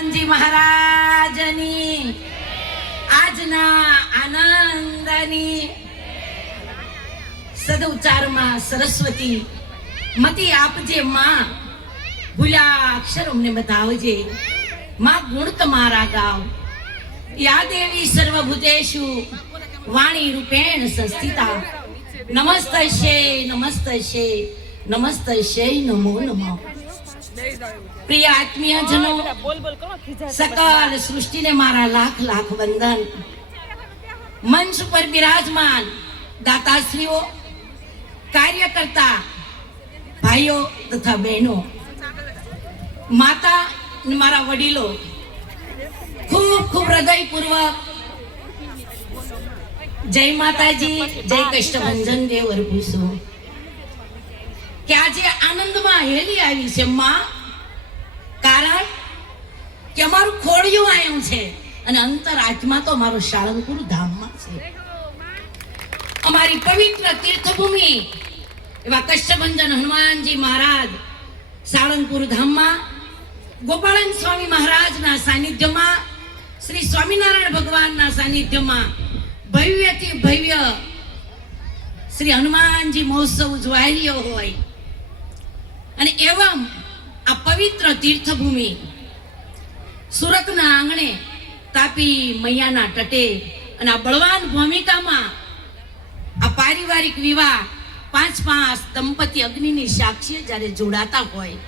હનુમાનજી મહારાજની આજના આનંદની સદઉચ્ચારમાં સરસ્વતી મતી આપજે માં, ભૂલ્યા અક્ષર અમને બતાવજે માં, ગુણ તમારા ગાવ. યા દેવી સર્વભૂતેષુ વાણી રૂપેણ સંસ્થિતા, નમસ્તસ્ય નમસ્તસ્ય નમસ્તસ્ય નમો નમઃ. પ્રિય આત્મીય જનો, સકલ સૃષ્ટિને મારા લાખ લાખ વંદન. મંચ પર બિરાજમાન દાતાશ્રીઓ, કાર્યકર્તા ભાઈઓ તથા બહેનો, માતા અને મારા વડીલો, ખૂબ ખૂબ હૃદયપૂર્વક જય માતાજી, જય કષ્ટભંજન દેવ અર્પુસુ. કે આજે આનંદમાં હેલી આવી છે માં, કારણ કે અમારું ખોડિયું આવ્યું છે અને અંતર આત્મા તો મારો સાળંગપુર ધામમાં છે. અમારી પવિત્ર તીર્થભૂમિ એવા કષ્ટભંજન હનુમાનજી મહારાજ સાળંગપુર ધામમાં ગોપાળન સ્વામી મહારાજના સાનિધ્યમાં, શ્રી સ્વામિનારાયણ ભગવાનના સાનિધ્યમાં ભવ્યથી ભવ્ય શ્રી હનુમાનજી મહોત્સવ ઉજવાઈ રહ્યો હોય અને એવમ આ પવિત્ર તીર્થભૂમિ સુરતના આંગણે તાપી મૈયાના તટે અને આ બળવાન ભૂમિકામાં આ પારિવારિક વિવાહ પાંચ દંપતી અગ્નિની સાક્ષીએ જ્યારે જોડાતા હોય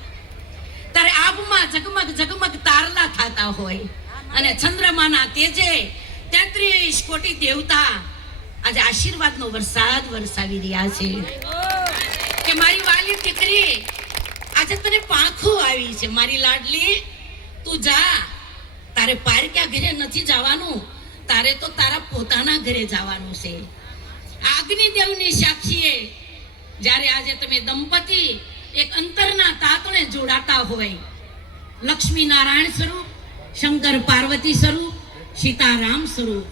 ત્યારે આબમાં ઝગમગ ઝગમગ તારલા થતા હોય અને ચંદ્રમાના તેજે 33 કોટી દેવતા આજે આશીર્વાદનો વરસાદ વરસાવી રહ્યા છે કે મારી વાલી દીકરી, આજે તને પાંખો આવી છે મારી લાડલી, તું જા. તારે પારક્યા ઘરે નથી જવાનું, તારે તો તારા પોતાના ઘરે જવાનું છે. અગ્નિદેવની સાક્ષીએ જ્યારે આજે તમે દંપતી એક અંતરના તાતણે જોડાતા હોય, લક્ષ્મી નારાયણ સ્વરૂપ, શંકર પાર્વતી સ્વરૂપ, સીતારામ સ્વરૂપ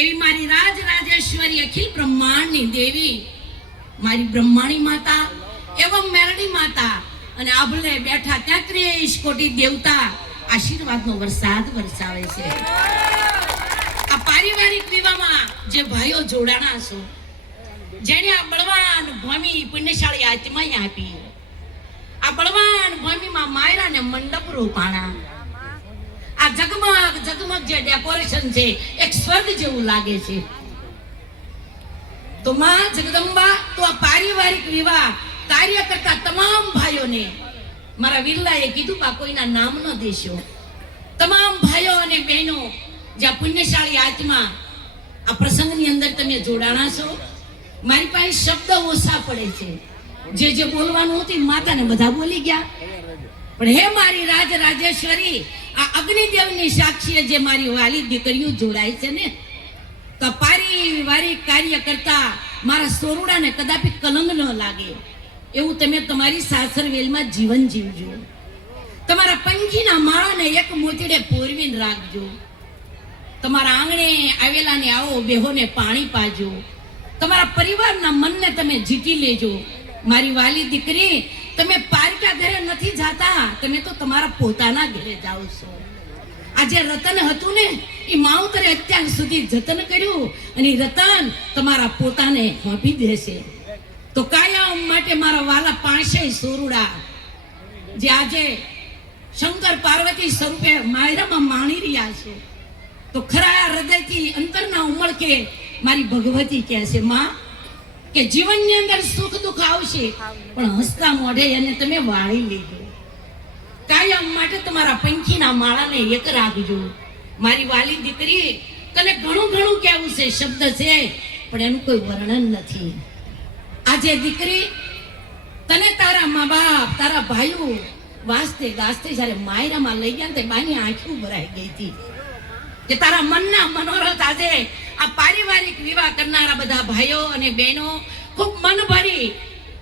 એવી મારી રાજ રાજેશ્વરી અખિલ બ્રહ્માંડની દેવી મારી બ્રહ્માણી માતા એવં મેરડી માતા અને આભલે બેઠા 33 કોટી દેવતા આશીર્વાદનો વરસાદ વરસાવે છે. આ પારિવારિક વિવાહમાં જે ભાઈઓ જોડાણા છો, જેને આ બળવાન ભૂમિ પુણ્યશાળી આત્માએ આપી, આ બળવાન ભૂમિમાં માયરાને મંડપ રોપાણા, આ ઝગમગ ઝગમગ જે ડેકોરેશન છે એક સ્વર્ગ જેવું લાગે છે. તો માં જગદંબા, તો આ પારિવારિક વિવાહ કાર્ય કરતા તમામ ભાઈઓને મારા વિરલાએ કીધું બા કોઈના નામ ન દેશો. તમામ ભાઈઓ અને બહેનો જ્યાં પુણ્યશાળી આત્મા આ પ્રસંગની અંદર તમે જોડાણા છો, મારી પાસે શબ્દ ઓછા પડે છે. જે બોલવાનું હતું માતાને બધા બોલી ગયા, પણ હે મારી રાજ રાજેશ્વરી, આ અગ્નિદેવની સાક્ષીએ જે મારી વાલી દીકરીઓ જોડાય છે ને, તો પારિવારિક કાર્ય કરતા મારા સોરુડાને કદાપી કલંક ન લાગે એવું તમે તમારી સાસરવેલમાં જીવન જીવજો. તમારા પંખીના માળાને એક મોતીડે પોરવીને રાખજો. તમારા આંગણે આવેલાને આવો બેહોને પાણી પાજો. તમારા પરિવારના મનને તમે જીતી લેજો. મારી વાલી દીકરી, તમે પારકા ઘરે નથી જાતા, તમે તો તમારા પોતાના ઘરે જાઓ છો. આ જે રતન હતું ને એ માવતરે અત્યાર સુધી જતન કર્યું અને રતન તમારા પોતાને આપી દેશે. તો કાયમ માટે મારા વાલા 5 સોરુડા જે આજે શંકર પાર્વતી સ્વરૂપે માયરામાં માણી રહ્યા છે, તો ખરા હૃદયથી અંતરના ઉમળકે મારી ભગવતી કહે છે માં કે જીવનની અંદર સુખ દુઃખ આવશે, પણ હસતા મોઢે એને તમે વાળી લેજો. કાયમ માટે તમારા પંખીના માળાને એક રાખજો. મારી વાલી દીકરી, તને ઘણું ઘણું કહેવું છે, શબ્દ છે પણ એનું કોઈ વર્ણન નથી. આજે દીકરી, તને તારા મા બાપ, તારા ભાઈઓ વાસ્તે ગાસ્તે જ્યારે માયરામાં લઈ ગયા ને બાની આંખો ભરાઈ ગઈ હતી કે તારા મનના મનોરથ આજે આ પારિવારિક વિવાહ કરનારા બધા ભાઈઓ અને બહેનો ખૂબ મન ભરી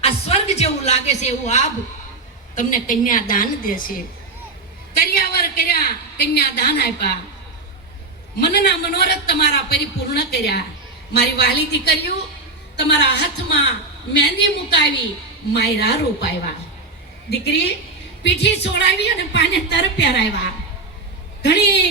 આ સ્વર્ગ જેવું લાગે છે એવું આપ તમને કન્યા દાન દેશે. કર્યાવર કર્યા, કન્યા દાન આપ્યા, મનના મનોરથ તમારા પરિપૂર્ણ કર્યા. મારી વાલી દીકરીઓ, તમારા હાથમાં મહેંદી મુકાવી, માયરા રોપાવ્યા. દીકરી પીઠી છોડાવી અને પાને તર પહેરાવ્યા.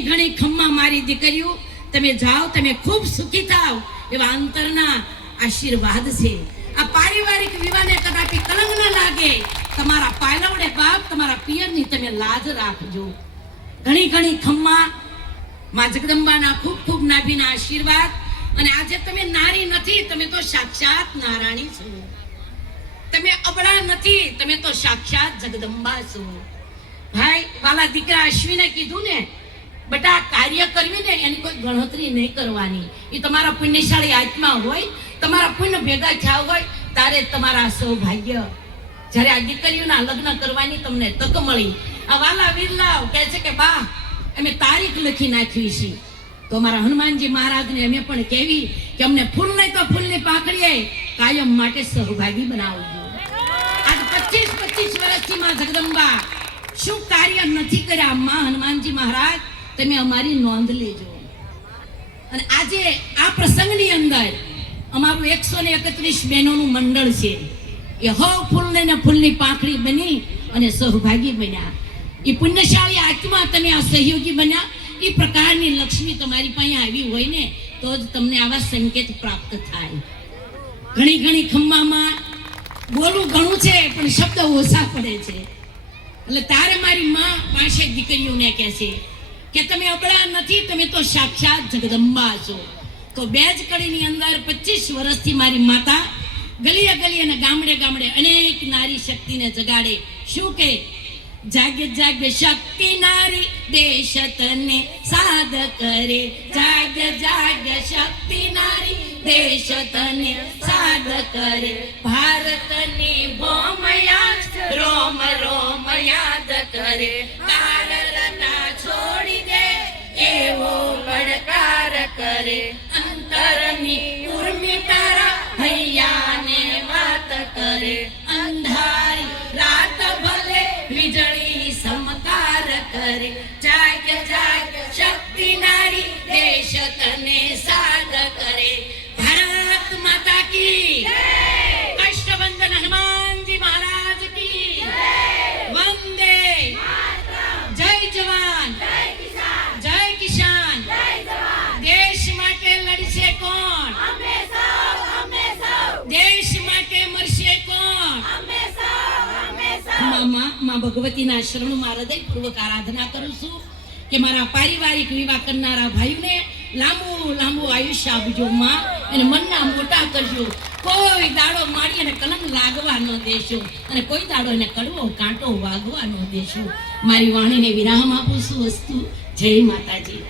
ઘણી ખમ્મા મારી દીકરીઓ, તમે જાઓ, તમે ખૂબ સુખી થાવ એવા અંતરના આશીર્વાદ છે. આ પારિવારિક વિવાહને કદાપી કલંક ન લાગે. તમારા પાલવડે બાપ, તમારા પિયરની તમે લાજ રાખજો. ઘણી ઘણી ખમ્મા માં જગદંબાના ખૂબ ખૂબ નાભીના આશીર્વાદ. અને આજે તમે નારી નથી, તમે તો સાક્ષાત નારાયણી છો. તમે અબળા નથી, તમે તો સાક્ષાત જગદંબા છો. ભાઈ વાલા દીકરા અશ્વિને કીધું ને, બેટા કાર્ય કરવી ને એની કોઈ ગણતરી નહીં કરવાની. એ તમારા પુણ્યશાળી આત્મા હોય, તમારા પુણ્ય ભેગા થયા હોય તારે તમારા સૌભાગ્ય. જ્યારે આ દીકરીઓના લગ્ન કરવાની તમને તક મળી, આ વાલા વીરલાઓ કહે છે કે બા અમે તારીખ લખી નાખી છે. તો અમારા હનુમાનજી મહારાજને અમે પણ કહેવી કે અમને ફૂલ નહીં તો ફૂલની પાંખડીએ કાયમ માટે સહભાગી બનાવજો. આજ 25 વર્ષથી માં જગદંબા શું કાર્ય નથી કર્યા. માં હનુમાનજી મહારાજ તમે અમારી નોંધ લેજો. અને આજે આ પ્રસંગની અંદર અમારું 131 બહેનોનું મંડળ છે. એ હવ ફૂલને ને ફૂલની પાંખડી બની અને સહભાગી બન્યા. એ પુણ્યશાળી આત્મા તમે આ સહયોગી બન્યા. એ પ્રકારની લક્ષ્મી તમારી પાસે આવી હોય ને તો જ તમને આવા સંકેત પ્રાપ્ત થાય. ઘણી ઘણી ખમ્મામાં બોલવું ઘણું છે પણ શબ્દ ઓછા પડે છે. એટલે તારે મારી માં પાસે દીકરીઓને કહે છે કે તમે અબળા નથી, તમે તો સાક્ષાત જગદંબા છો. તો બે જ કડીની અંદર 25 વર્ષથી મારી માતા ગલીએ ગલીએ અને ગામડે ગામડે અનેક નારી શક્તિને જગાડે. શું કે જાગે જાગે શક્તિ નારી દેશ તને સાધ કરે. જાગે જાગે શક્તિ નારી દેશ તને સાધ કરે. ભારતની ભોમયા રોમ રોમ યાદ કરે. કારણના છોડી દે એવો પડકાર કરે. અંતરની ઉર્મિ તારા હૈયાને વાત કરે. અંધારી રાત ભલે વીજળી સમકાર કરે. જાગ જાગ શક્તિ નારી દેશ તને સાધ કરે. ભારત માતા કી કષ્ટબંધન હનુમાનજી મહારાજ કી વંદે. જય જવાન, જય કિસાન. દેશ માટે લડશે કોણ? દેશ માટે મરશે કોણ? માં ભગવતીના શરણમાં હૃદયપૂર્વક આરાધના કરું છું કે મારા પારિવારિક વિવાહ કરનારા ભાઈઓને લાંબુ લાંબુ આયુષ્ય આપજો માં, અને મનના મોટા કરજો. કોઈ દાડો મારી અને કલંક લાગવા ન દેશો, અને કોઈ દાડો એને કડવો કાંટો વાગવા ન દેશો. મારી વાણીને વિરામ આપું છું. વસ્તુ જય માતાજી.